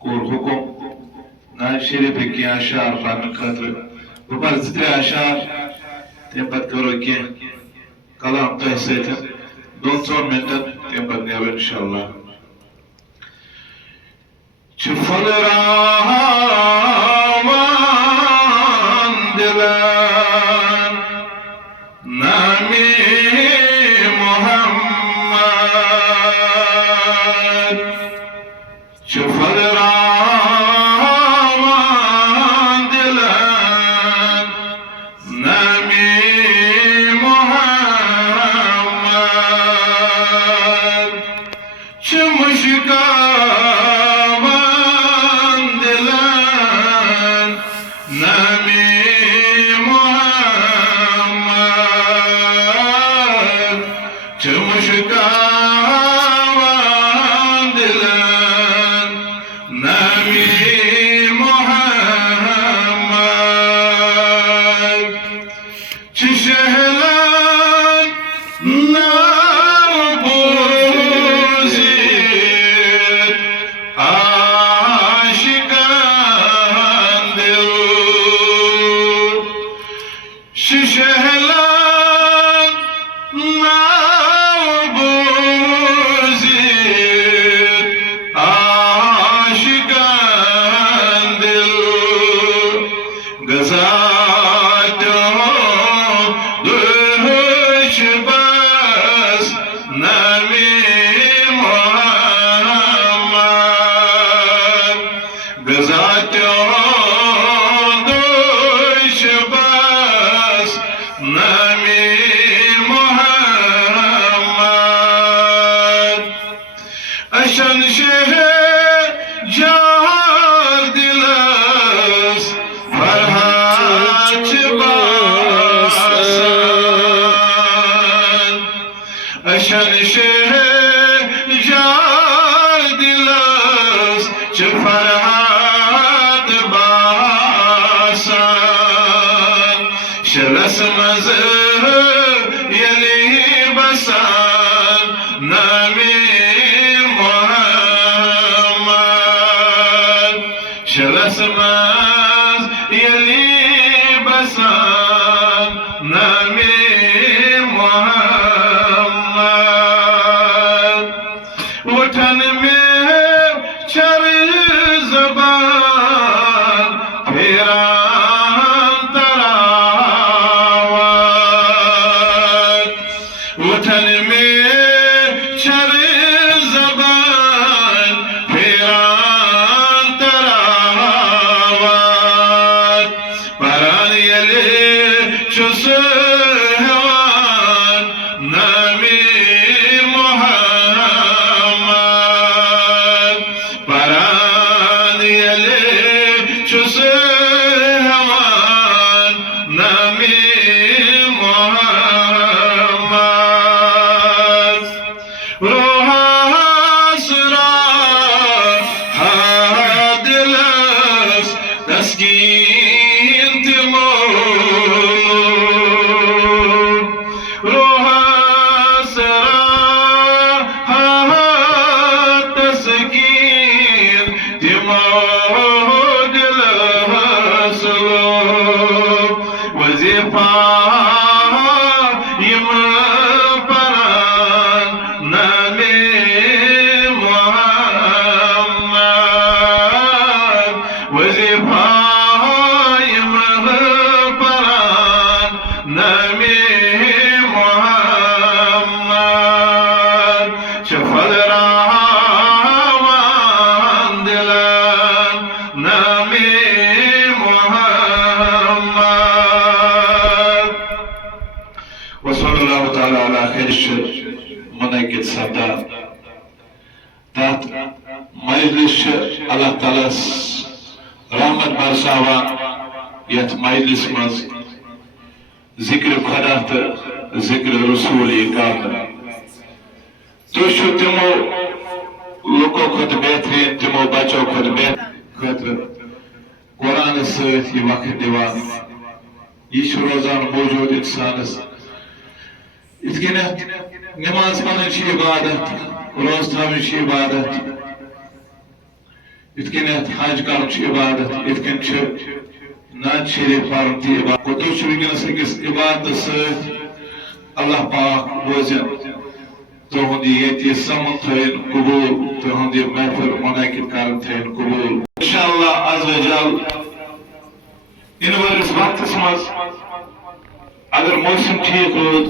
core हुकुम नाज शरीफ की आशार पढ़ने खतर बह पे आशार तम पे करो कह कलाम तह सत 2-4 मिनटन तम पे नेरो इंशाअल्लाह फल दिलन नामी मोहम्मद फल दिलन नामी मोहम्मद मुश्का अल्लाह ताला रहमत बरसावा यथ मजलिस मज जिक्र खुदा तो जिक्र रसूल कर तुम तिमो लुको खुद बेहतरीन तिमो बचो खुद बेहतर कुरान सत वक्त दिवान यह रोजान मौजूद इंसानस इत नमाज पढ़न इबादत रोज थवन इबादत इतकन हज कर इबादत इतकन नाज शरीफ पारन ती इबादत कोतुर वनस अकिस इबादत सत अल्लाह पाक बोजन तुहद ये समन थन कबूल तुहद महफिल मुनाकिद कर थन कबूल इंशाअल्लाह अज़ व जल इन वरिस वक्त मज अगर मौसम ठीक रोद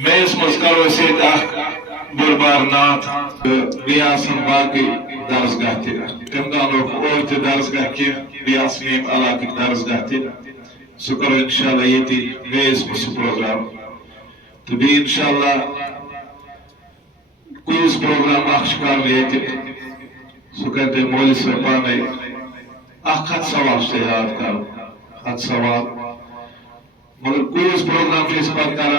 मेस मज करो बोड़ बार नात बाकी दरसगाह तम दह और दरसगाह कह इलाक दरसगाह सह करो इंशाल्लाह ये मेस मज प्रोग्राम तो बी इंशाल्लाह क्विज प्रोग्राम कर सह कर मोल सब पाने हथ सवाल से याद कर हथ सवाल मगर क्विज प्रोग्राम पे कर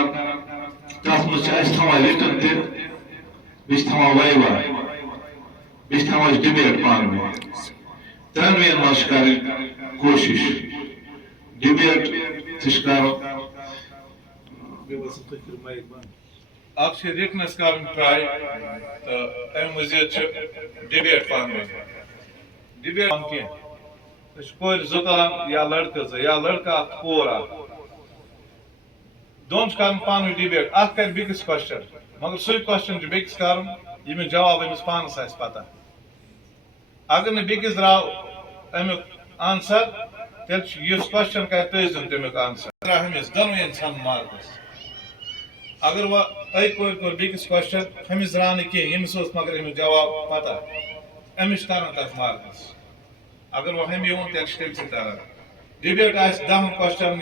तथ मज थवान रिटन तवा वाइवा थवा डिबेट पान में त्रोन मज कर कोशिश डिबेट कर रिटनस कर ट्राई तो अम मजीद डिबेट पान डिबेट कह कोर जो कर या लड़का जो या लड़का कोर दोन कर पान डिबेट अख कर बिकस क्वेश्चन मगर सही क्वेश्चन बेकिस कर यमिक जवाब अमिस पानस पता अगर न बेकिस द्राव अमुक आंसर तेल क्वेश्चन कर तजन तमुक आंसर हमिस दोनों सन मार्कस अगर वह कोर बेकिस क्वेश्चन हमिस द्राव न कह यमिस मगर अमुक जवाब पता अमिस तरन तथ मार्कस अगर वह हम तेल तरन डिबेट 10 क्वेश्चन